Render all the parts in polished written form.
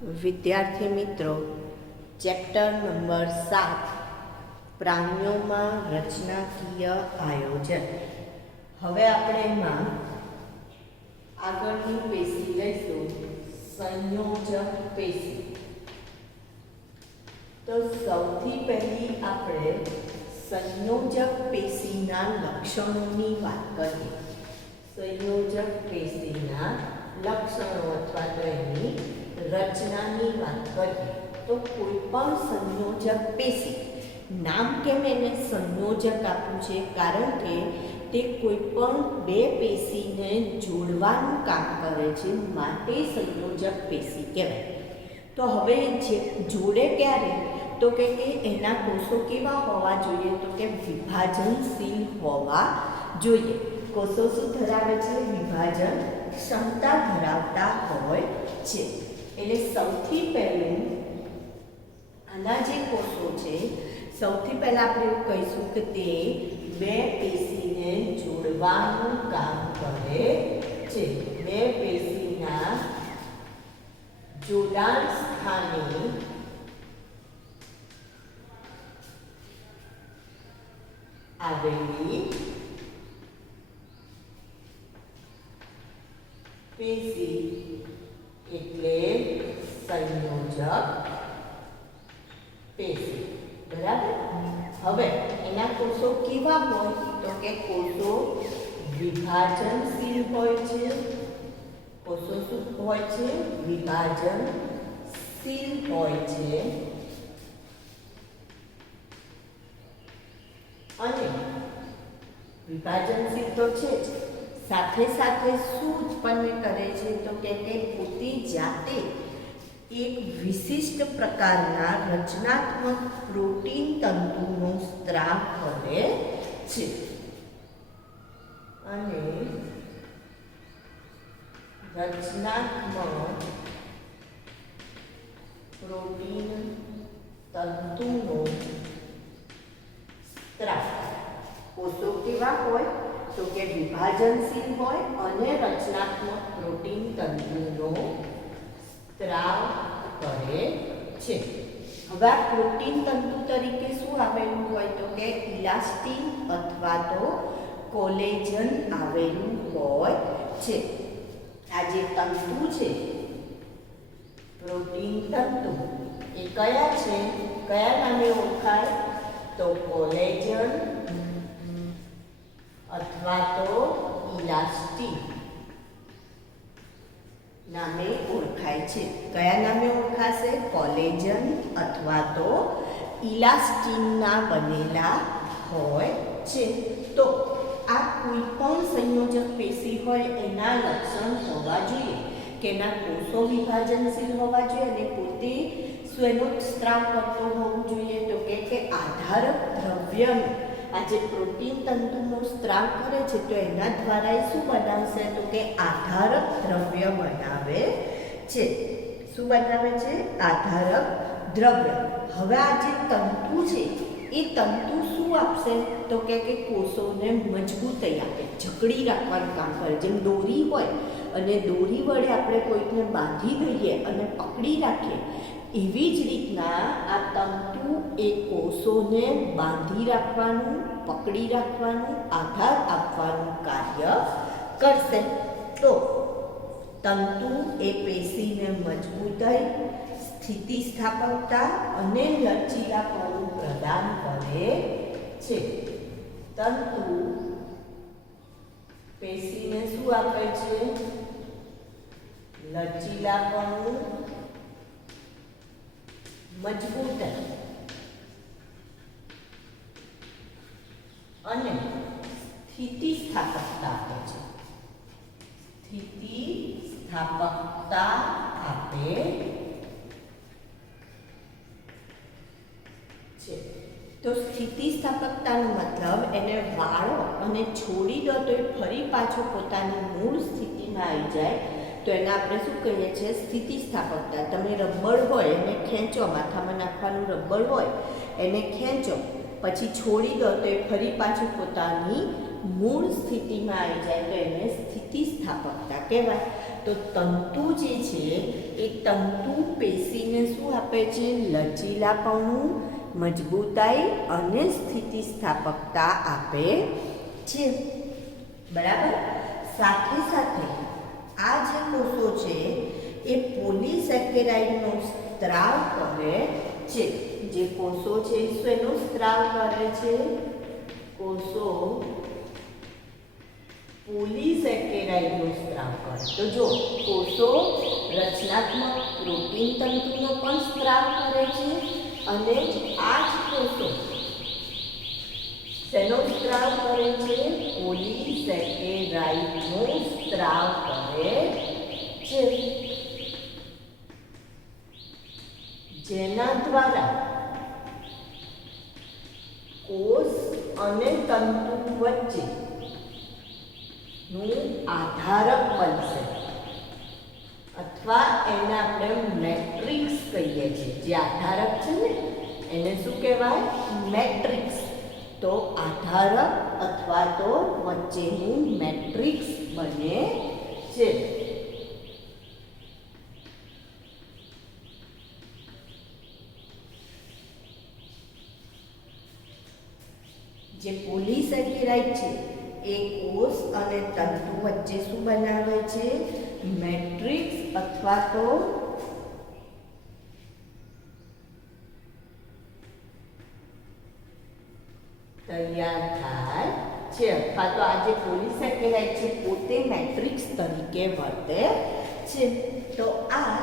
વિદ્યાર્થી મિત્રો, chapter number 7 પ્રાણીઓમાં રચનાકીય આયોજન. હવે આપણે એમાં આગળની પેશી લઈશું, સંયોજક પેશી. તો સૌથી પહેલી આપણે સંયોજક પેશીના લક્ષણોની વાત કરીએ. સંયોજક પેશીના લક્ષણો અથવા તો એની રચનાની વાત કરીએ તો કોઈ પણ સંયોજક પેશી, નામ કેમ એને સંયોજક આપ્યું છે? કારણ કે તે કોઈ પણ બે પેશીને જોડવાનું કામ કરે છે, માટે સંયોજક પેશી કહેવાય. તો હવે જે જોડે ક્યારે? તો કે એના કોષો કેવા હોવા જોઈએ? તો કે વિભાજનશીલ હોવા જોઈએ. કોષો શું ધરાવે છે? વિભાજન ક્ષમતા ધરાવતા હોય છે. એટલે સૌથી પહેલું આના જે કોષો છે, સૌથી પહેલા આપણે એવું કહીશું કે તે બે પેશીને જોડવાનું કામ કરે છે. બે પેશીના જોડાણ સ્થાને આવેલી પેશી એટલે સંયોજક પેશી. બરાબર? હવે એના કોષો કેવા હોય? તો કે કોષો વિભાજનશીલ હોય છે. કોષો શું હોય છે? વિભાજનશીલ હોય છે. અને વિભાજનશીલ તો છે જ, સાથે સાથે શું ઉત્પન્ન કરે છે? તો કે પોતે જાતે એક વિશિષ્ટ પ્રકારના રચનાત્મક પ્રોટીન તંતુનો સ્ત્રાવ કરે છે. અને રચનાત્મક પ્રોટીન તંતુનો સ્ત્રાવ. કોષો કેવા હોય? તો કે વિભાજનશીલ હોય અને રચનાત્મક પ્રોટીન તંતુનો સ્ત્રાવ કરે છે. હવે આ પ્રોટીન તંતુ તરીકે શું આવેલું હોય? તો કે ઇલાસ્ટિન અથવા તો કોલેજન આવેલું હોય છે. આ જે તંતુ છે, પ્રોટીન તંતુ, એ કયા છે? કયા નામે ઓળખાય? તો કોલેજન અથવા તો ઇલાસ્ટિન નામે ઓળખાય છે. કયા નામે ઓળખાશે? કોલેજન અથવા તો ઇલાસ્ટિનના બનેલા હોય છે. તો આ કોઈ પણ સંયોજક પેશી હોય એના લક્ષણ હોવા જોઈએ કે એના કોષો વિભાજનશીલ હોવા જોઈએ અને પોતે સ્વનો સ્ત્રાવ કરતો હોવું જોઈએ. તો કે આધારક દ્રવ્યનું, આ જે પ્રોટીન તંતુનો સ્ત્રાવ કરે છે, તો એના દ્વારા એ શું બનાવશે? તો કે આધારક દ્રવ્ય બનાવે છે. શું બનાવે છે? આધારક દ્રવ્ય. હવે આ જે તંતુ છે, એ તંતુ શું આપશે? તો કે કોષોને મજબૂતાઈ આપે, જકડી રાખવાનું કામ કરે. જેમ દોરી હોય અને દોરી વડે આપણે કોઈકને બાંધી દઈએ અને પકડી રાખીએ, એવી જ રીતના આ તંતુ એ કોષોને બાંધી રાખવાનું, પકડી રાખવાનું, આધાર આપવાનું કાર્ય કરશે. તો તંતુ એ પેશીને મજબૂતાઈ, સ્થિતિસ્થાપકતા અને લચીલાપણું પ્રદાન કરે છે. તંતુ પેશીને શું આપે છે? લચીલાપણું, મજબૂતાઈ અને સ્થિતિસ્થાપકતા આપે છે. સ્થિતિસ્થાપકતા આપે છે. તો સ્થિતિસ્થાપકતાનો મતલબ એને વાળો અને છોડી દો તો એ ફરી પાછો પોતાની મૂળ સ્થિતિમાં આવી જાય, તો એને આપણે શું કહીએ છીએ? સ્થિતિસ્થાપકતા. તમે રબર હોય એને ખેંચો, માથામાં નાખવાનું રબર હોય એને ખેંચો, પછી છોડી દો તો એ ફરી પાછું પોતાની મૂળ સ્થિતિમાં આવી જાય તો એને સ્થિતિસ્થાપકતા કહેવાય. તો તંતુ જે છે એ તંતુ પેશીને શું આપે છે? લચીલાપણું, મજબૂતાઈ અને સ્થિતિસ્થાપકતા આપે છે. બરાબર. સાથે સાથે આ જે કોષો છે એ પોલિસેકેરાઇડનો સ્ત્રાવ કરે છે. જે કોષો છે એનો સ્ત્રાવ કરે છે? કોષો પોલિસેકેરાઇડનો સ્ત્રાવ કરે. તો જો કોષો રચનાત્મક પ્રોટીન તંતુનો પણ સ્ત્રાવ કરે છે અને આ જ કોષો શેનો સ્ત્રાવ કરે છે? પોલિસેકેરાઇડનો સ્ત્રાવ કરે છે, જેના દ્વારા કોષ અને તંતુ વચ્ચે નું આધારક બનશે અથવા એને આપણે મેટ્રિક્સ કહીએ છીએ. જે આધારક છે ને એને શું કહેવાય? મેટ્રિક્સ. તો આધારક અથવા તો વચ્ચેનું મેટ્રિક્સ બને છે. જે પોલિસેકેરાઇડ છે એ કોષ અને તંતુ વચ્ચે શું બનાવે છે? મેટ્રિક્સ અથવા તો તૈયાર થાય છે. અથવા તો આ જે પોલિસેકેરાઇડ છે પોતે મેટ્રિક્સ તરીકે વર્તે છે. તો આ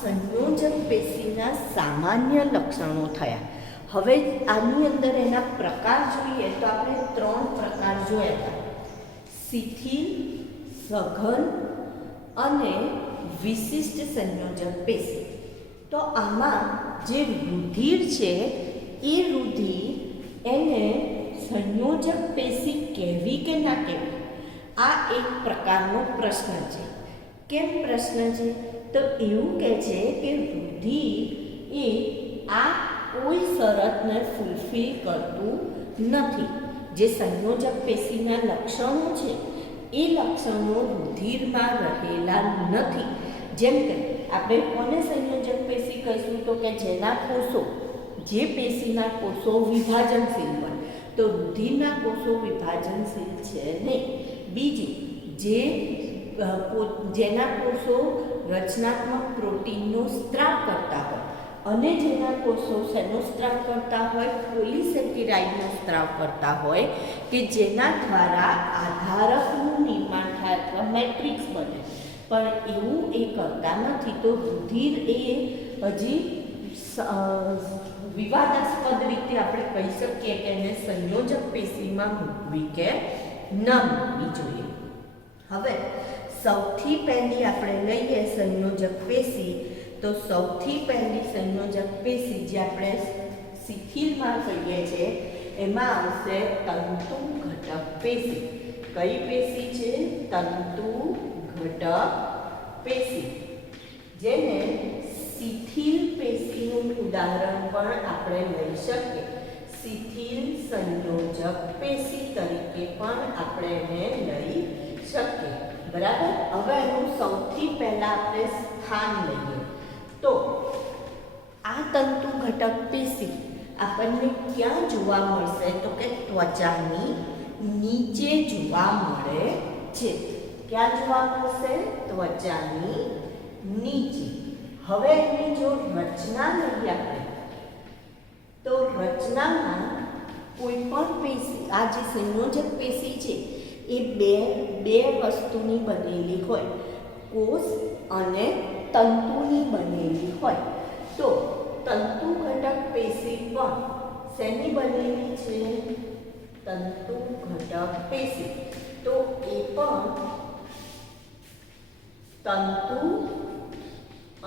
સંયોજક પેશીના સામાન્ય લક્ષણો થયા. હવે આની અંદર એના પ્રકાર જોઈએ તો આપણે 3 પ્રકાર જોયા હતા: શિથિલ, સઘન અને વિશિષ્ટ સંયોજક પેશી. તો આમાં જે રુધિર છે એ રુધિર એને સંયોજક પેશી કહેવી કે ના કહેવી, આ એક પ્રકારનો પ્રશ્ન છે. કેમ પ્રશ્ન છે? તો એવું કહે છે કે રુધિર એ આ કોઈ શરતને ફૂલફિલ કરતું નથી. જે સંયોજક પેશીના લક્ષણો છે એ લક્ષણો રુધિરમાં રહેલા નથી. જેમ કે આપણે કોને સંયોજક પેશી કહીશું? તો કે જેના કોષો, જે પેશીના કોષો વિભાજનશીલ હોય. તો રુધિરના કોષો વિભાજનશીલ છે નહીં. બીજું, જેના કોષો રચનાત્મક પ્રોટીનનો સ્ત્રાવ કરતા હોય અને જેના કોષો શેનો સ્ત્રાવ કરતા હોય? પોલિસેકેરાઇડનો સ્ત્રાવ કરતા હોય કે જેના દ્વારા આધારકનું નિર્માણ થાય અથવા મેટ્રિક્સ બને. પણ એવું એ કરતા નથી. તો રુધિર એ હજી વિવાદાસ્પદ રીતે આપણે કહી શકીએ કે એને સંયોજક પેશીમાં મૂકવી કે ન મૂકવી જોઈએ. હવે સૌથી પહેલી આપણે લઈએ સંયોજક પેશી. તો સૌથી પહેલી સંયોજક પેશી જે આપણે શિથિલમાં કહીએ છીએ એમાં આવશે તંતુ ઘટક પેશી. કઈ પેશી છે? તંતુ ઘટક પેશી. જેને શિથિલ પેશીનું ઉદાહરણ પણ આપણે લઈ શકીએ. શિથિલ સંયોજક પેશી તરીકે પણ આપણે એને લઈ શકીએ. બરાબર. હવે એનું સૌથી પહેલા આપણે સ્થાન લઈએ. તો આ તંતુ ઘટક પેશી આપણને ક્યાં જોવા મળશે? તો કે ત્વચાની નીચે જોવા મળે છે. ક્યાં જોવા મળશે? ત્વચાની નીચે. હવે એની જો રચના લઈએ આપણે તો રચનામાં કોઈ પણ પેશી, આ જે સંયોજક પેશી છે એ બે વસ્તુની બનેલી હોય, કોષ અને તંતુની બનેલી હોય. તો તંતુ ઘટક પેશી પણ શેની બનેલી છે? તંતુ ઘટક પેશી. તો એ પણ તંતુ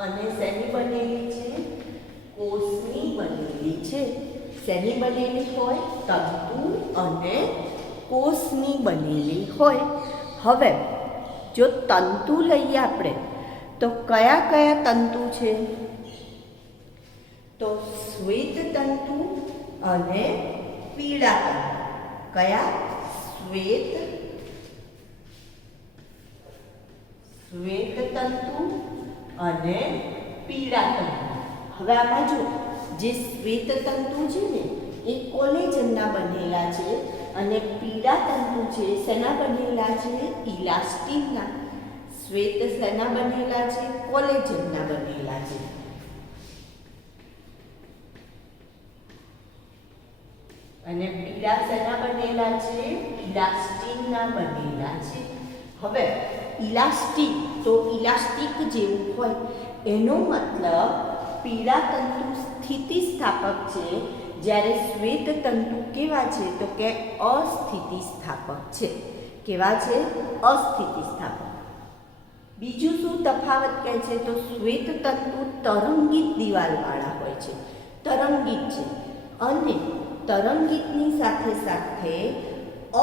અને શેની બનેલી છે? કોષની બનેલી છે. શેની બનેલી હોય? તંતુ અને કોષની બનેલી હોય. હવે જો તંતુ લઈએ આપણે તો કયા કયા તંતુ છે? તો શ્વેત તંતુ અને પીળા તંતુ. કયા? શ્વેત તંતુ અને પીળા તંતુ. હવે આમાં જો જે શ્વેત તંતુ છે ને એ કોલેજનના બનેલા છે અને પીળા તંતુ છે શેના બનેલા છે? ઇલાસ્ટિનના. શ્વેત શેના બનેલા છે? કોલેજનના બનેલા છે. અને પીળા શેના બનેલા છે? ઇલાસ્ટિનના બનેલા છે. હવે ઇલાસ્ટિક તો ઇલાસ્ટિક જેવું હોય એનો મતલબ પીળા તંતુ સ્થિતિસ્થાપક છે, જ્યારે શ્વેત તંતુ કેવા છે? તો કે અસ્થિતિસ્થાપક છે. કેવા છે? અસ્થિતિસ્થાપક. બીજું શું તફાવત કહે છે? તો શ્વેત તંતુ તરંગિત દિવાલવાળા હોય છે, તરંગિત છે, અને તરંગિતની સાથે સાથે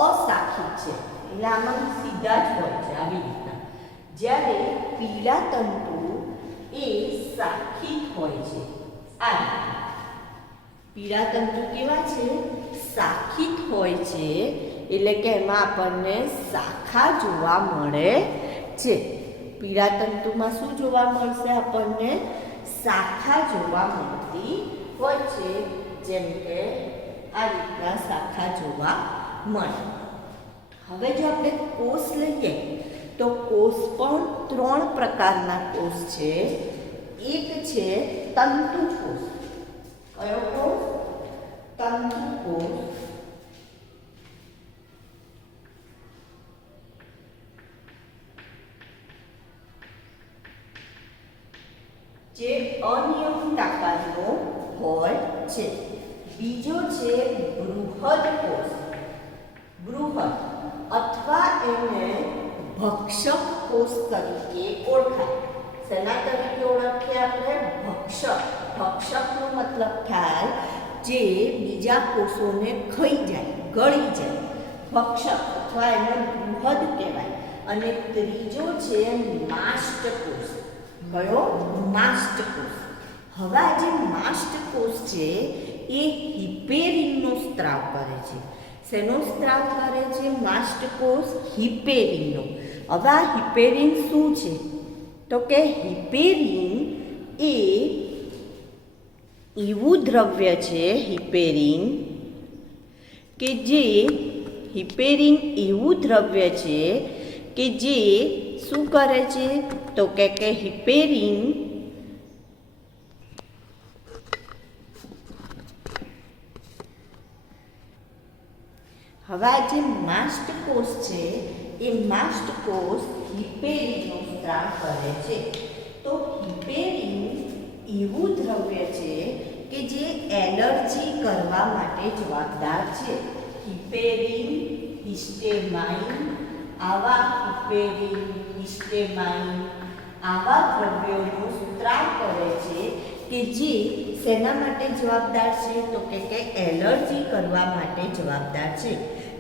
અશાખિત છે. એટલે આમાં સીધા જ હોય છે આવી રીતના. જ્યારે પીળા તંતુ એ શાખિત હોય છે. આ પીળા તંતુ કેવા છે? શાખિત હોય છે, એટલે કે એમાં આપણને શાખા જોવા મળે છે. પીળા તંતુમાં શું જોવા મળશે? આપણને શાખા જોવા મળતી હોય છે, જેમ કે આ રીતના શાખા જોવા મળે. હવે જો આપણે કોષ લઈએ તો કોષ પણ 3 પ્રકારના કોષ છે. એક છે તંતુ કોષ. કયો કોષ? તંતુ કોષ. જે અનિયમિત આકારનો હોય છે. બીજો છે બૃહદ કોષ. બૃહદ અથવા એને ભક્ષક કોષ તરીકે ઓળખાય. શેના તરીકે ઓળખીએ આપણે? ભક્ષક. ભક્ષકનો મતલબ થાય જે બીજા કોષોને ખાઈ જાય, ગળી જાય. ભક્ષક અથવા એને બૃહદ કહેવાય. અને ત્રીજો છે માસ્ટ કોષ. કયો? માસ્ટ કોષ. હવે આ જે માસ્ટ કોષ છે એ હિપેરિનનો સ્ત્રાવ કરે છે. શેનો સ્ત્રાવ કરે છે? માસ્ટ કોષ હિપેરિનનો. હવે આ હિપેરિન શું છે? તો કે હિપેરિન એ એવું દ્રવ્ય છે, હિપેરિન કે જે હિપેરિન એવું દ્રવ્ય છે કે જે શું કરે છે? તો કે હિપેરિન હવે આ જે માસ્ટ કોષ છે એ માસ્ટ કોષ હિપેરિનનો સ્ત્રાવ કરે છે. તો હિપેરિન એવું દ્રવ્ય છે કે જે એલર્જી કરવા માટે જવાબદાર છે. હિપેરિન, હિસ્ટેમાઇન, આવા હિપેરિન, હિસ્ટેમાઇન આવા દ્રવ્યોનો સ્ત્રાવ કરે છે કે જે શેના માટે જવાબદાર છે? તો કે એલર્જી કરવા માટે જવાબદાર છે.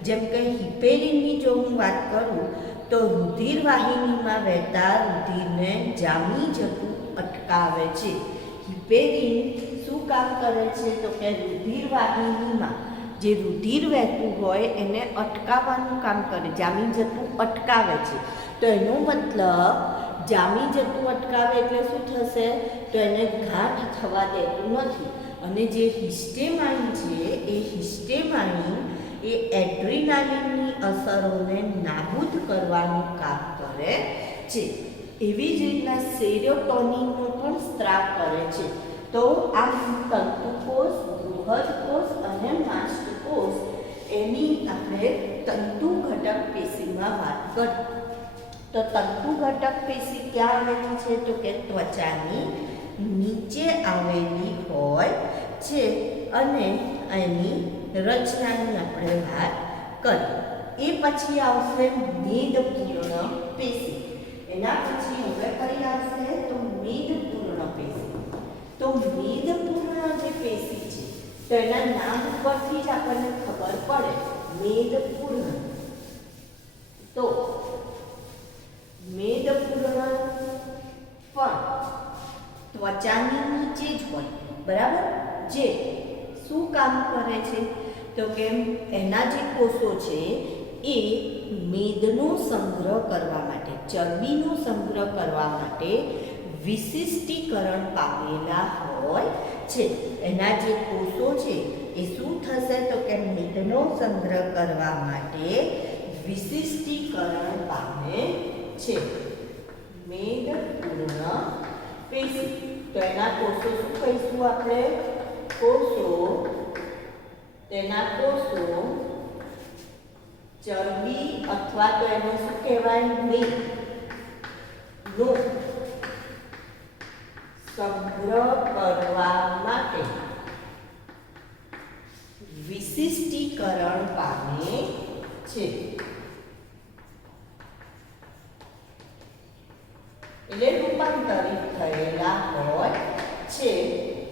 જેમ કે હિપેરિનની જો હું વાત કરું તો રુધિર વાહિનીમાં વહેતા રુધિરને જામી જતું અટકાવે છે. હિપેરિન શું કામ કરે છે? તો કે રુધિર વાહિનીમાં જે રુધિર વહેતું હોય એને અટકાવવાનું કામ કરે, જામી જતું અટકાવે છે. તો એનો મતલબ જામી જતું અટકાવે એટલે શું થશે? તો એને ગાંઠ થવા દેતું નથી. અને જે હિસ્ટેમાઇન છે એ હિસ્ટેમાઇન એ એડ્રીનાલિનની અસરોને નાબૂદ કરવાનું કામ કરે છે. એવી જ રીતના સેરોટોનિનનો પણ સ્ત્રાવ કરે છે. તો આ તંતુ કોષ, બૃહદ કોષ અને માસ્ટ કોષ એની આપણે તંતુ ઘટક પેશીમાં વાત કરી. તો તંતુ ઘટક પેશી ક્યાં આવેલી છે? તો કે ત્વચાની નીચે આવેલી હોય છે અને એની રચનાની આપણે વાત કરી. એ પછી આવશે મેદપૂર્ણ પેશી. એના પછી હવે કઈ આવશે? તો મેદપૂર્ણ પેશી. તો મેદપૂર્ણ જે પેશી છે તો એના નામ પરથી જ આપણને ખબર પડે મેદપૂર્ણ. તો મેદપૂર્ણ પણ ત્વચાની નીચે જ હોય, બરાબર? જે શું કામ કરે છે? તો કે એના જે કોષો છે એ મેદનો સંગ્રહ કરવા માટે, ચરબીનો સંગ્રહ કરવા માટે વિશિષ્ટીકરણ પામેલા હોય છે. એના જે કોષો છે એ શું થશે તો કે મેદનો સંગ્રહ કરવા માટે વિશિષ્ટીકરણ પામે છે. મેદપૂર્ણ પેશી, તો એના કોષો શું કહીશું આપણે? કોષો, તેના કોષો ચરબી અથવા તો એને શું કહેવાય? મેદનો સંગ્રહ કરવા માટે વિશિષ્ટીકરણ પામે છે. એટલે રૂપાંતરિત થયેલા હોય છે.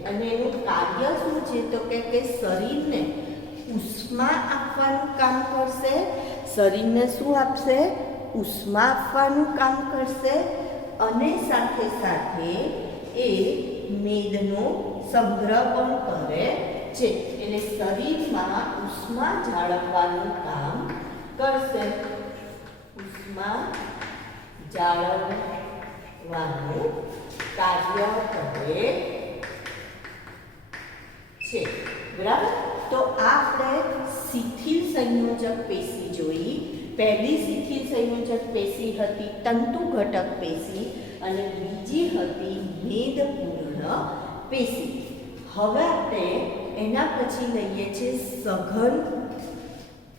અને એનું કાર્ય શું છે તો કે શરીરને ઉષ્મા આપવાનું કામ કરશે. શરીરને શું આપશે? ઉષ્મા આપવાનું કામ કરશે. અને સાથે સાથે એ મેદનો સંગ્રહ પણ કરે છે. એટલે શરીરમાં ઉષ્મા જાળવવાનું કામ કરશે. ઉષ્મા જાળવવાનું કાર્ય કરે છે. બરાબર? તો આ આપણે શિથિલ સંયોજક પેશી જોઈ. પહેલી શિથિલ સંયોજક પેશી હતી તંતુ ઘટક પેશી અને બીજી હતી મેદપૂર્ણ પેશી. હવે આપણે એના પછી લઈએ છીએ સઘન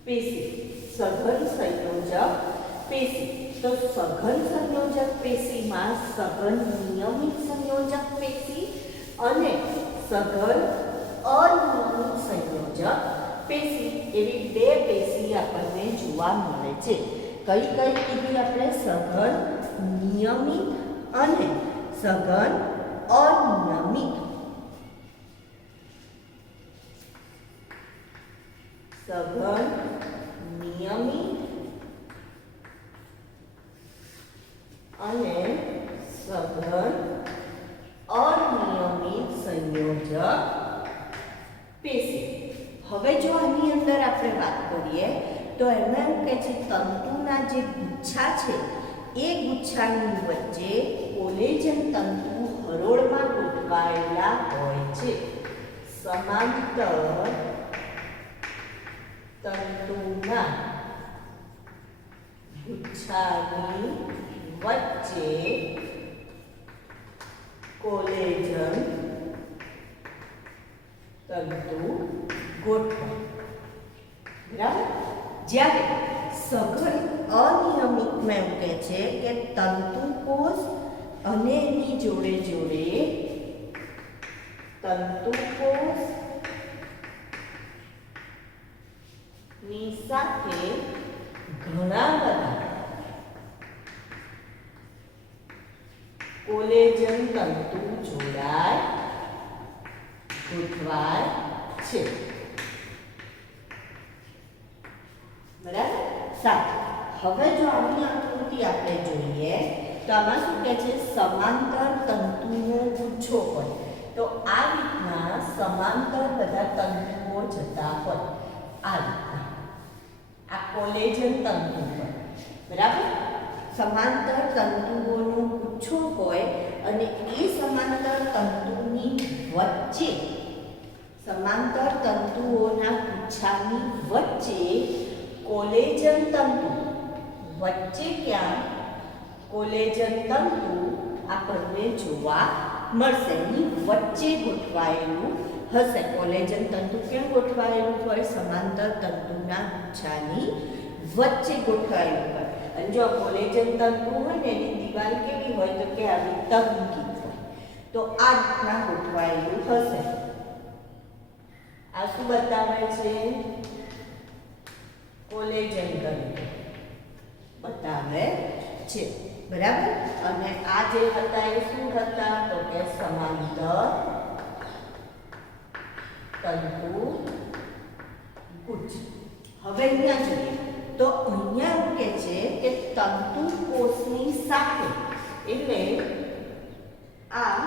પેશી, સઘન સંયોજક પેશી. તો સઘન સંયોજક પેશીમાં સઘન નિયમિત સંયોજક પેશી અને સઘન અનિયમિત સંયોજક પેશી એવી બે પેશી આપણને જોવા મળે છે. કઈ કઈ કીધી આપણે? સઘન નિયમિત અને સઘન અનિયમિત. સઘન નિયમિત અને સઘન અનિયમિત સંયોજક પેશી. હવે જો આની અંદર આપણે વાત કરીએ તો એમાં એમ કે છે તંતુના જે ગુચ્છા છે એ ગુચ્છાની વચ્ચે કોલેજન તંતુ હરોળમાં ગોઠવાયેલા હોય છે. સમાંતર તંતુના ગુચ્છાની વચ્ચે કોલેજન તંતુ ગોઠવાય. બરાબર? જ્યારે સઘન અનિયમિતમાં એમ કહે છે કે તંતુ કોષ અને એની જોડે જોડે તંતુ કોષ ની સાથે ઘણા બધા કોલેજન તંતુ જોડાય ગોઠવાય છે. બરાબર? સારું. હવે જો આની આકૃતિ આપણે જોઈએ તો આમાં શું કહે છે? સમાંતર તંતુનો ગુચ્છો હોય. તો આ રીતના સમાંતર બધા તંતુઓ જતા હોય. આ રીતના આ કોલેજન તંતુ હોય. બરાબર? સમાંતર તંતુઓનો ગુચ્છો હોય અને એ સમાંતર તંતુની વચ્ચે, સમાંતર તંતુઓના ગુચ્છાની વચ્ચે કોલેજન તંતુ, વચ્ચે ક્યાં કોલેજન તંતુ આપણને જોવા મળશે. એની વચ્ચે ગોઠવાયેલું હશે. કોલેજન તંતુ ક્યાં ગોઠવાયેલું હોય? સમાંતર તંતુના ગુચ્છાની વચ્ચે ગોઠવાયેલું હોય. અને જો કોલેજન તંતુ હોય ને એની દિવાલ કેવી હોય તો કે આવી તંગી હોય. તો આ રીતના ગોઠવાયેલું હશે. આ શું બતાવે છે? કોલેજન તંતુ બતાવે છે. બરાબર? અને આ જે હતા એ શું હતા તો કે સમાંતર તંતુ ગુચ્છ. હવે અહીંયા જોઈએ તો અહીંયા એમ કે છે કે તંતુ કોષની સાથે, એટલે આ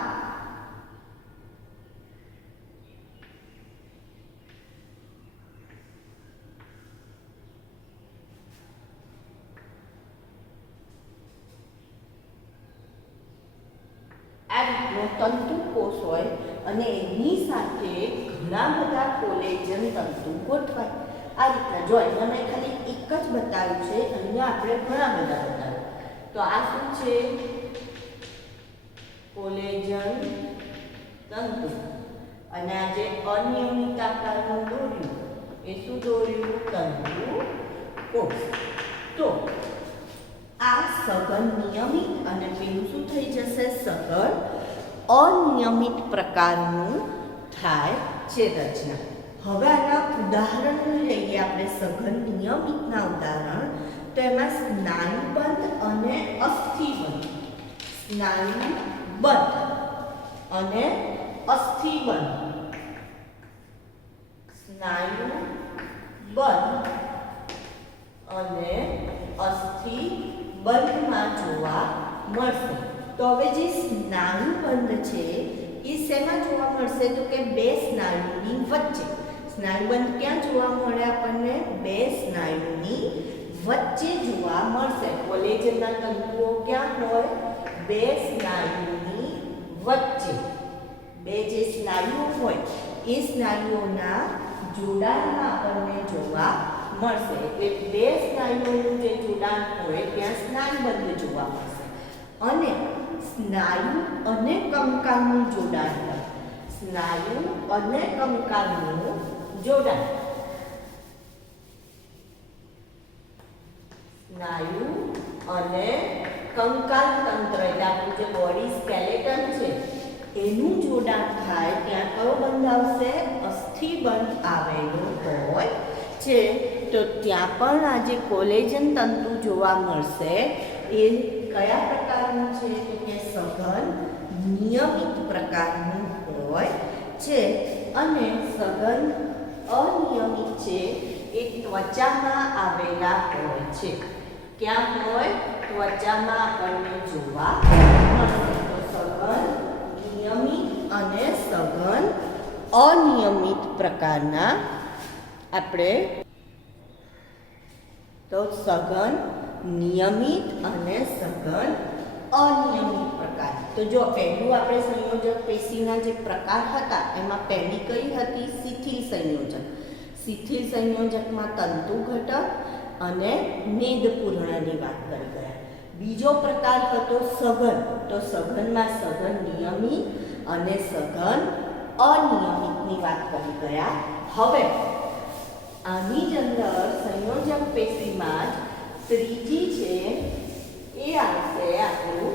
તંતુકોષ હોય અને એની સાથે ઘણા બધા કોલેજન તંતુ ગોઠવાય. આ રીતના જો અહીંયા મેં ખાલી એક જ બતાવ્યું છે, અહીંયા આપણે ઘણા બધા બતાવ્યું. તો આ શું છે? કોલેજન તંતુ. અને આ જે અનિયમિત આકારનું દોર્યું એ શું દોર્યું? તંતુકોષ. તો આ સઘન નિયમિત અને પેલું શું થઈ જશે? સઘન અનિયમિત પ્રકારનું થાય છે રચના. હવે આના ઉદાહરણ લઈએ આપણે, સઘન નિયમિતના ઉદાહરણ. તો એમાં સ્નાયુબંધ અને અસ્થિબંધ. સ્નાયુબંધ અને અસ્થિબંધ. સ્નાયુબંધ અને અસ્થિબંધમાં જોવા મળશે. તો હવે જે સ્નાયુબંધ છે એ શેમાં જોવા મળશે? તો કે બે સ્નાયુની વચ્ચે. સ્નાયુબંધ ક્યાં જોવા મળે આપણને? બે સ્નાયુની વચ્ચે જોવા મળશે. કોલેજનના તંતુઓ ક્યાં હોય? બે સ્નાયુની વચ્ચે. બે જે સ્નાયુઓ હોય એ સ્નાયુઓના જોડાણમાં આપણને જોવા મળશે. એટલે બે સ્નાયુઓનું જે જોડાણ હોય ત્યાં સ્નાયુબંધ જોવા મળશે. અને સ્નાયુ અને કંકાલનું જોડાણ હોય. સ્નાયુ અને કંકાલનું જોડાણ. સ્નાયુ અને કંકાલ તંત્ર એટલે આપણું જે બોડી સ્કેલેટન છે એનું જોડાણ થાય ત્યાં કયો બંધ આવશે? અસ્થિબંધ આવેલો હોય છે. તો ત્યાં પણ આ જે કોલેજન તંતુ જોવા મળશે એ કયા પ્રકારનું છે? તો કે સઘન નિયમિત પ્રકારનું હોય છે. અને સઘન અનિયમિત છે એ ત્વચામાં આવેલા હોય છે. ક્યાં હોય? ત્વચામાં આપણને જોવા મળશે. તો સઘન નિયમિત અને સઘન અનિયમિત પ્રકારના આપણે તો સઘન નિયમિત અને સઘન અનિયમિત પ્રકાર. તો જો પહેલું આપણે સંયોજક પેશીના જે પ્રકાર હતા એમાં પહેલી કઈ હતી? શિથિલ સંયોજક. શિથિલ સંયોજકમાં તંતુ ઘટક અને મેદપૂર્ણની વાત કરી ગયા. બીજો પ્રકાર હતો સઘન. તો સઘનમાં સઘન નિયમિત અને સઘન અનિયમિતની વાત કરી ગયા. હવે આની જ અંદર સંયોજક પેશીમાં ત્રીજી છે એ આવશે આપણું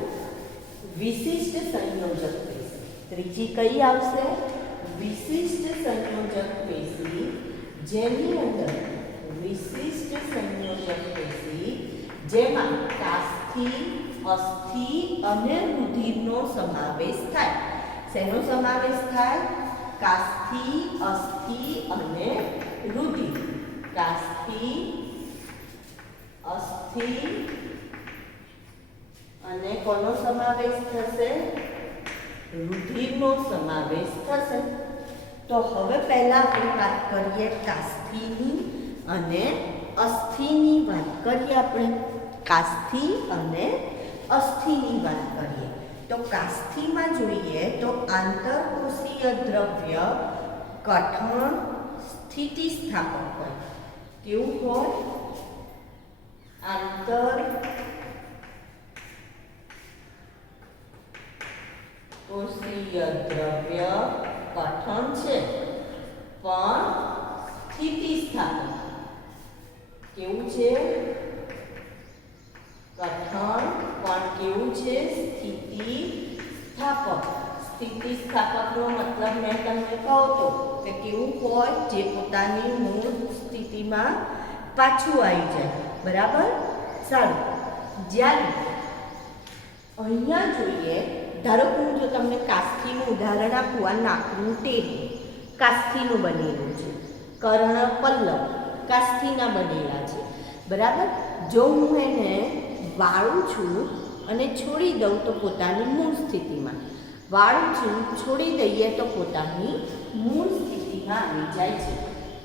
વિશિષ્ટ સંયોજક પેશી. ત્રીજી કઈ આવશે? વિશિષ્ટ સંયોજક પેશી. જેની અંદર વિશિષ્ટ સંયોજક પેશી જેમાં કાસ્થિ, અસ્થિ અને રુધિરનો સમાવેશ થાય. શેનો સમાવેશ થાય? કાસ્થિ, અસ્થિ અને રુધિર. કાસ્થિ, અસ્થિ અને કોનો સમાવેશ થશે? રુધિરનો સમાવેશ થશે. તો હવે પહેલા આપણે વાત કરીએ કાસ્થિની અને અસ્થિની વાત કરીએ. આપણે કાસ્થિ અને અસ્થિની વાત કરીએ. તો કાસ્થિમાં જોઈએ તો આંતરકોષીય દ્રવ્ય કઠણ સ્થિતિસ્થાપક હોય. કેવું હોય? આંતરકોષીય દ્રવ્ય કઠણ છે પણ સ્થિતિસ્થાપક. કેવું છે? કઠણ પણ કેવું છે? સ્થિતિસ્થાપક. સ્થિતિસ્થાપકનો મતલબ મેં તમને કહો તો કે કેવું હોય? જે પોતાની મૂળ સ્થિતિમાં પાછું આવી જાય. બરાબર? સારું. જ્યારે અહીંયા જોઈએ, ધારો કે હું જો તમને કાસ્થિનું ઉદાહરણ આપું, આ નાકનું ટેઢું કાસ્થિનું બનેલું છે. કર્ણપલ્લવ કાસ્થિના બનેલા છે. બરાબર? જો હું એને વાળું છું અને છોડી દઉં તો પોતાની મૂળ સ્થિતિમાં, વાળું છું છોડી દઈએ તો પોતાની મૂળ સ્થિતિમાં આવી જાય છે.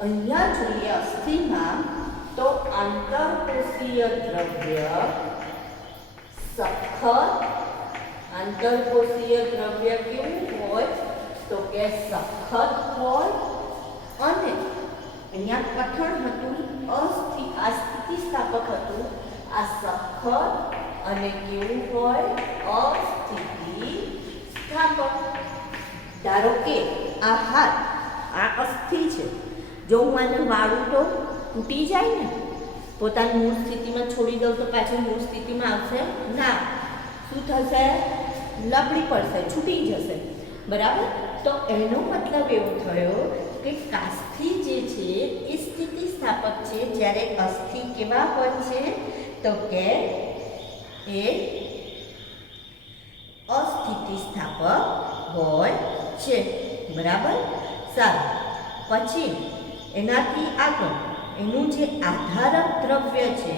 અહીંયા જોઈએ અસ્થિમાં તો આંતરકોષીય દ્રવ્ય સખત આંતરકોષીય દ્રવ્ય કેવું હોય તો કે સખત હોય અને અહીંયા કઠણ હતું આ સ્થિતિસ્થાપક હતું આ સખત અને કેવું હોય અસ્થિતિસ્થાપક ધારો કે આ હાથ આ અસ્થિ છે જો હું આને વાળું તો તૂટી જાય ને પોતાની મૂળ સ્થિતિમાં છોડી દઉં તો પાછું મૂળ સ્થિતિમાં આવશે ના શું થશે લપડી પડશે છૂટી જશે બરાબર તો એનો મતલબ એવો થયો કે કાસ્થિ જે છે એ સ્થિતિસ્થાપક છે જ્યારે અસ્થિ કેવા હોય છે તો કે એ અસ્થિતિસ્થાપક હોય છે બરાબર સારું પછી એનાથી આગળ એનું જે આધારક દ્રવ્ય છે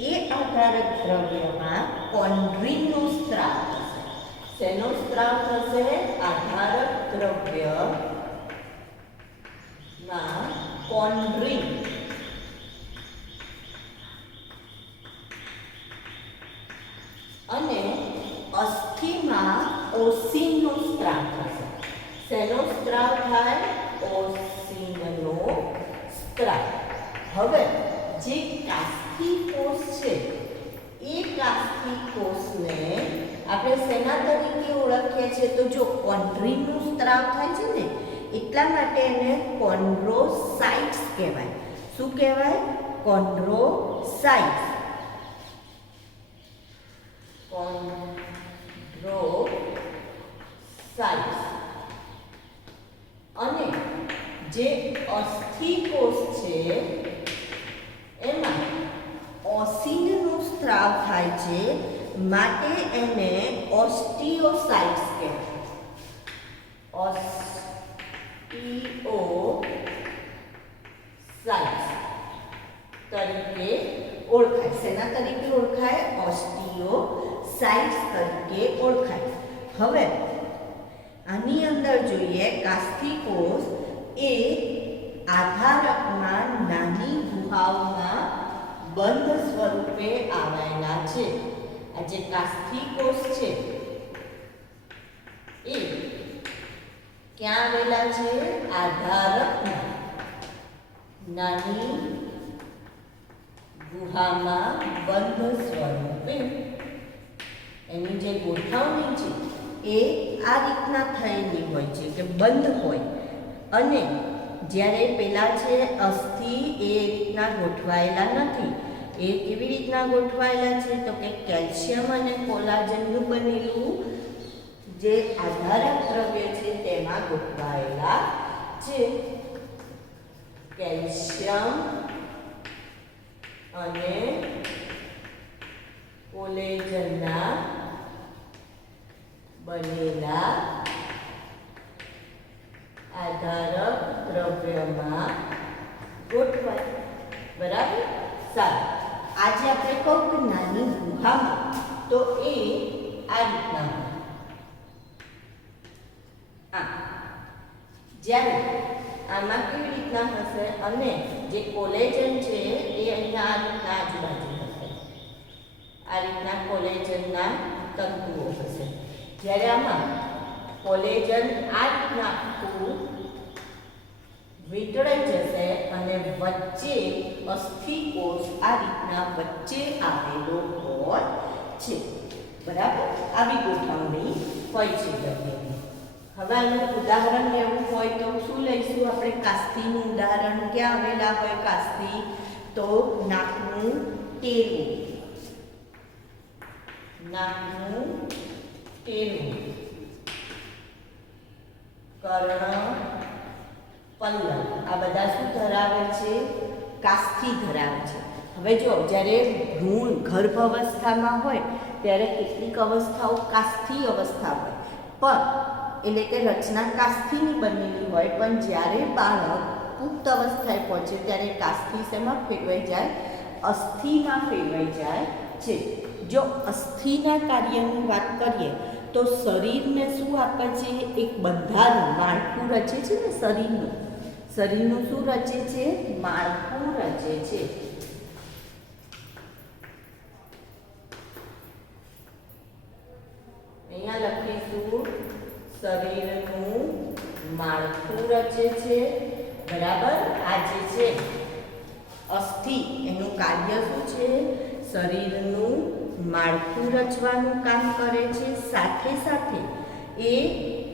એ આધારક દ્રવ્યમાં કોન્ડ્રીનનો સ્ત્રાવ થશે શેનો સ્ત્રાવ થશે આધારક દ્રવ્યમાં કોન્ડ્રીન અને અસ્થિમાં ઓસિનનો સ્ત્રાવ થશે શેનો સ્ત્રાવ થાય ઓસિનનો સ્ત્રાવ હવે જે કાસ્થિ કોષ છે એ કાસ્થિ કોષને આપણે શેના તરીકે ઓળખીએ છીએ તો જો કોન્ડ્રીનનો સ્ત્રાવ થાય છે ને એટલા માટે એને કોન્ડ્રોસાઇટ્સ કહેવાય શું કહેવાય કોન્ડ્રોસાઇટ્સ કોન્ડ્રોસાઇટ્સ અને જે અસ્થિ કોષ છે એમાં ઓસિનનો સ્ત્રાવ થાય છે માટે એને ઓસ્ટિયોસાઇટ્સ કહેવાય ઓસ્ટિયોસાઇટ્સ તરીકે ઓળખાય શેના તરીકે ઓળખાય ઓસ્ટિયોસાઇટ્સ તરીકે ઓળખાય હવે આની અંદર જોઈએ કાસ્થિ કોષ એ આધારકમાં નાની ગુહાઓમાં બંધ સ્વરૂપે આવેલા છે આ જે કાસ્થિ કોષ છે એ ક્યાં આવેલા છે આધારકમાં નાની ગુહામાં બંધ સ્વરૂપે એની જે ગોઠવણી છે એ આ રીતના થયેલી હોય છે કે બંધ હોય અને જ્યારે પેલા છે અસ્થિ એ રીતના ગોઠવાયેલા નથી એ કેવી રીતના ગોઠવાયેલા છે તો કે કેલ્શિયમ અને કોલાજનનું બનેલું જે આધારક દ્રવ્ય છે તેમાં ગોઠવાયેલા છે કેલ્શિયમ અને કોલેજનના બનેલા આધારક દ્રવ્યમાં ગોઠવાય બરાબર સારું આજે આપણે કહું કે નાની ગુહામાં તો એ આ રીતના જ્યારે આમાં કેવી રીતના હશે અને જે કોલેજન છે એ અહીંયા આ રીતના આજુબાજુ હશે આ રીતના કોલેજનના તંતુઓ હશે જ્યારે આમાં કોલેજન આ રીતના આખું વીંટળાઈ જશે અને વચ્ચે અસ્થિ કોષ આ રીતના વચ્ચે આવેલો હોય છે બરાબર આવી ગોઠવણી હોય છે દ્રવ્યની હવે આનું ઉદાહરણ લેવું હોય તો શું લઈશું આપણે કાસ્થિનું ઉદાહરણ ક્યાં આવેલા હોય કાસ્થિ તો નાકનું ટેરું કર્ણ પલ્લવ આ બધા શું ધરાવે છે કાસ્થિ ધરાવે છે હવે જો જ્યારે ભ્રૂણ ગર્ભ અવસ્થામાં હોય ત્યારે કેટલીક અવસ્થાઓ કાસ્થિ અવસ્થા હોય પણ એટલે કે રચના કાસ્થિની બનેલી હોય પણ જ્યારે બાળક પુખ્ત અવસ્થાએ પહોંચે ત્યારે કાસ્થિ શેમાં ફેરવાઈ જાય અસ્થિમાં ફેરવાઈ જાય છે જો અસ્થિના કાર્યની વાત કરીએ તો શરીરને શું આપે છે એક બંધારણ માળખું રચે છે ને શરીરનું શું રચે છે માળખું રચે છે માળખું રચે છે, બરાબર. આ જે છે અસ્થિ, એનું કાર્ય શું છે? શરીરનું માળખું રચવાનું કામ કરે છે. સાથે સાથે એ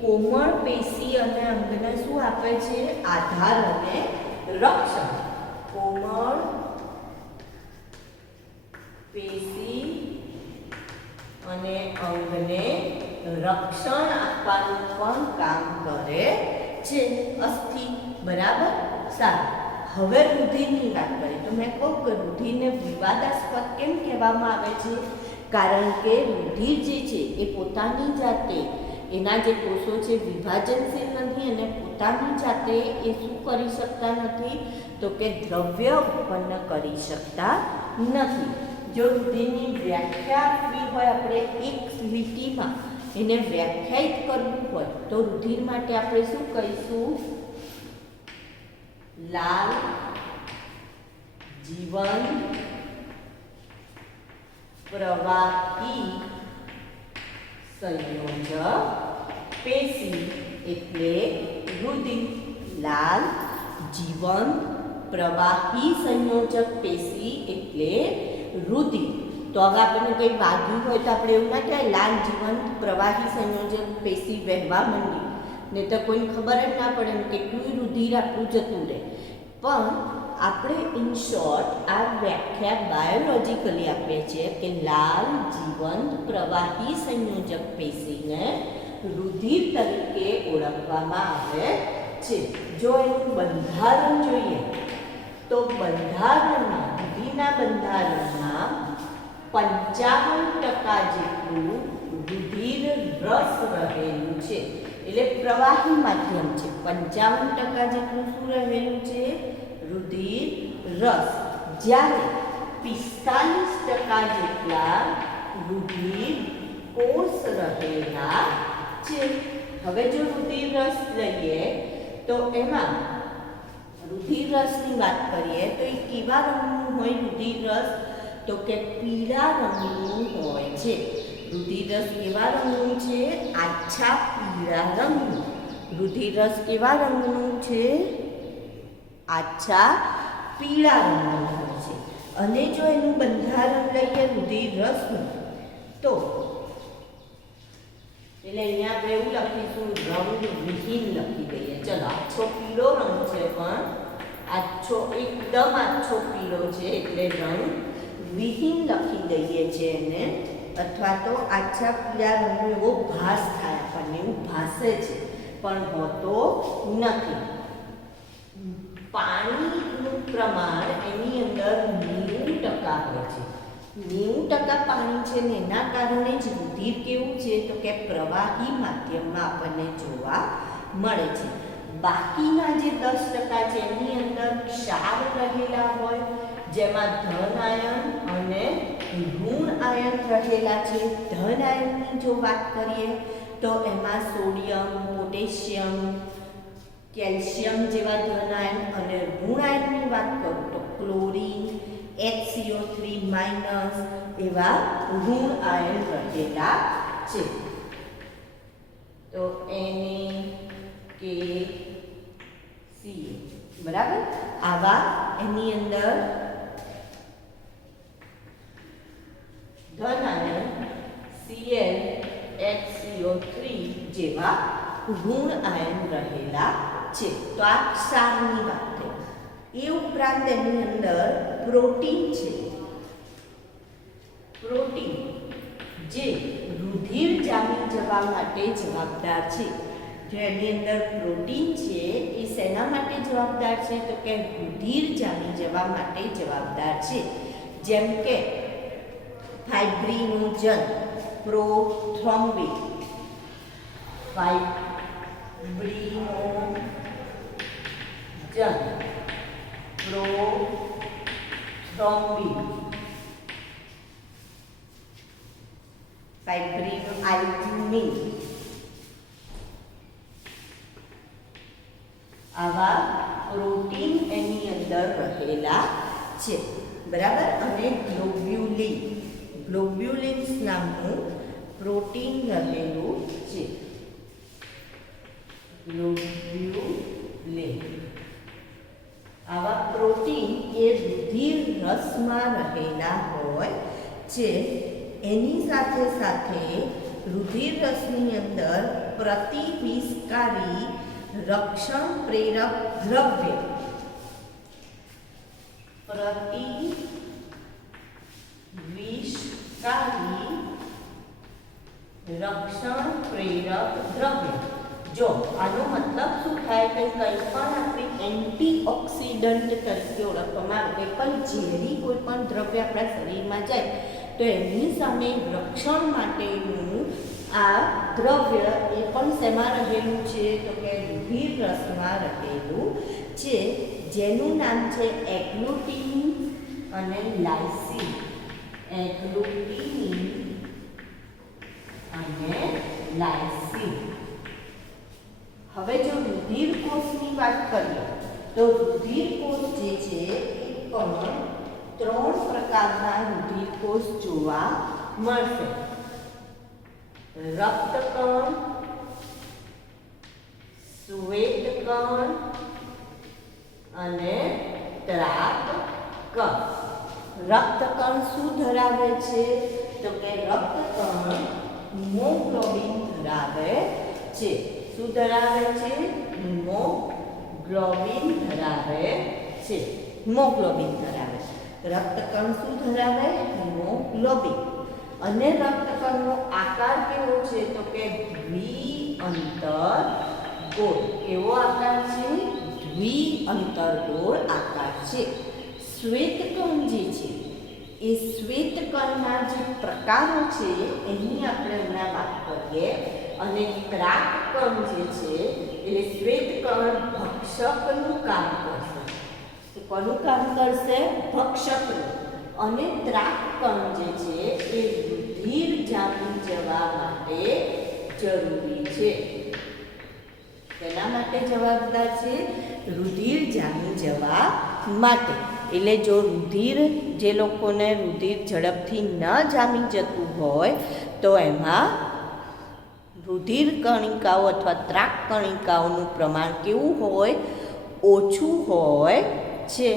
કોમળ પેશી અને અંગને શું આપે છે? આધાર અને રક્ષણ. કોમળ પેશી અને અંગને રક્ષણ આપવાનું પણ કામ કરે છે અસ્થિ, બરાબર. સારું, હવે રુધિરની વાત કરીએ તો મેં કહું કે રુધિરને વિવાદાસ્પદ કેમ કહેવામાં આવે છે? કારણ કે રુધિર જે છે એ પોતાની જાતે, એના જે કોષો છે વિભાજનશીલ નથી અને પોતાની જાતે એ શું કરી શકતા નથી? તો કે દ્રવ્ય ઉત્પન્ન કરી શકતા નથી. જો રુધિરની વ્યાખ્યા આપવી હોય આપણે એક લીટીમાં, એને વ્યાખ્યાયિત કરવું હોય તો રુધિર માટે આપણે શું કહીશું? લાલ જીવન પ્રવાહી સંયોજક પેશી એટલે રુધિર. લાલ જીવન પ્રવાહી સંયોજક પેશી એટલે રુધિર. તો હવે આપણને કંઈ વાગ્યું હોય તો આપણે એવું ના કહેવાય લાલ જીવન પ્રવાહી સંયોજક પેશી વહેવા માંડી, ને તો કોઈને ખબર જ ના પડે ને કેટલું રુધિર આપણું જતું રહે. પણ આપણે ઇન શોર્ટ આ વ્યાખ્યા બાયોલોજીકલી આપીએ છીએ કે લાલ જીવંત પ્રવાહી સંયોજક પેશીને રુધિર તરીકે ઓળખવામાં આવે છે. જો એનું બંધારણ જોઈએ તો બંધારણમાં, રુધિરના બંધારણમાં 55% જેટલું રુધિર રસ રહેલું છે. એટલે પ્રવાહી માધ્યમ છે. 55% જેટલું શું રહેલું છે? રુધિર રસ. જ્યારે 45% જેટલા રુધિર કોષ રહેલા છે. હવે જો રુધિર રસ લઈએ તો એમાં રુધિર રસની વાત કરીએ તો એ કેવા રંગનું હોય રુધિર રસ? તો કે પીળા રંગનું હોય છે. રુધિર રસ કેવા રંગનું છે? આછા પીળા રંગનું. રુધિર રસ કેવા રંગનું છે? આછા પીળા રંગનું હોય છે. અને જો એનું બંધારણ લઈએ રુધિર રસનું તો એટલે અહીંયા આપણે એવું લખીશું રંગવિહીન લખી દઈએ. ચલો, આછો પીળો રંગ છે પણ આછો એકદમ આછો પીળો છે એટલે રંગ વિહીન લખી દઈએ છીએ એને. અથવા તો આછા પીળા રંગનો એવો ભાસ થાય આપણને, એવું ભાસે છે પણ હોતો નથી. પાણીનું પ્રમાણ એની અંદર 90% હોય છે. 90% પાણી છે ને એના કારણે જ રુધિર કેવું છે? તો કે પ્રવાહી માધ્યમમાં આપણને જોવા મળે છે. બાકીના જે 10% છે એની અંદર ક્ષાર રહેલા હોય, જેમાં ધન આયન અને ઋણ આયન રહેલા છે. ધન આયનની જો વાત કરીએ તો એમાં સોડિયમ, પોટેશિયમ, કેલ્શિયમ જેવા ધન આયન, અને ઋણ આયનની વાત કરું તો ક્લોરીન, HCO3 માઇનસ એવા ઋણ આયન રહેલા છે. તો NaKCl, બરાબર. આવા એની અંદર ધન આયન Cl, HCO3 જેવા ઋણ આયન રહેલા છે. તો આ ક્ષારની વાત થઈ. એ ઉપરાંત એની અંદર પ્રોટીન છે. પ્રોટીન જે રુધિર જામી જવા માટે જવાબદાર છે. જો એની અંદર પ્રોટીન છે એ શેના માટે જવાબદાર છે? તો કે રુધિર જામી જવા માટે જવાબદાર છે. જેમ કે ફાઇબ્રિનોજન, પ્રોથ્રોમ્બિન, ફાઇબ્રિનોજન, પ્રોથ્રોમ્બિન, ફાઇબ્રિનોઆલ્બુમિન, આવા પ્રોટીન એની અંદર રહેલા છે, બરાબર. અને ગ્લોબ્યુલિન, ગ્લોબ્યુલિન્સ નામનું પ્રોટીન રહેલું છે. લોબ્યુલિન. આવા પ્રોટીન એ રુધિર રસમાં રહેલા હોય છે. એની સાથે સાથે રુધિર રસની અંદર પ્રતિવિષકારી રક્ષણ પ્રેરક દ્રવ્ય રક્ષણ પ્રેરક દ્રવ્ય. જો આનો મતલબ શું થાય કે કંઈ પણ આપણે એન્ટીઓક્સિડન્ટ તરીકે ઓળખવામાં આવે, કંઈ પણ ઝેરી કોઈ પણ દ્રવ્ય આપણા શરીરમાં જાય તો એની સામે રક્ષણ માટેનું આ દ્રવ્ય એ પણ શેમાં રહેલું છે તો કે રુધિર રસમાં રહેલું છે, જેનું નામ છે એગ્લુટિનિન અને લાઇસિન. એગ્લુટિનિન અને લાઇસિન. હવે જો રુધિર કોષની વાત કરીએ તો રુધિર કોષ જે છે એ પણ 3 પ્રકારના રુધિર કોષ જોવા મળશે. રક્તકણ, શ્વેતકણ અને ત્રાકકણ. રક્તકણ શું ધરાવે છે તો કે રક્તકણ હિમોગ્લોબિન ધરાવે છે. શું ધરાવે છે? હિમોગ્લોબિન ધરાવે છે. હિમોગ્લોબિન ધરાવે છે. રક્તકણ શું ધરાવે? હિમોગ્લોબિન. અને રક્તકણનો આકાર કેવો છે તો કે દ્વિઅંતરગોળ. કેવો આકાર છે? દ્વિઅંતરગોળ આકાર છે. શ્વેતકણ જે છે એ શ્વેતકણના જે પ્રકારો છે એની આપણે હમણાં વાત કરીએ. અને ત્રાકકણ જે છે એટલે શ્વેતકણ ભક્ષકનું કામ કરશે. તો કોનું કામ કરશે? ભક્ષકનું. અને ત્રાકકણ જે છે એ રુધિર જામી જવા માટે જરૂરી છે. તેના માટે જવાબદાર છે રુધિર જામી જવા માટે. એટલે જો રુધિર જે લોકોને રુધિર ઝડપથી ન જામી જતું હોય તો એમાં રુધિર કણિકાઓ અથવા ત્રાક કણિકાઓનું પ્રમાણ કેવું હોય? ઓછું હોય છે.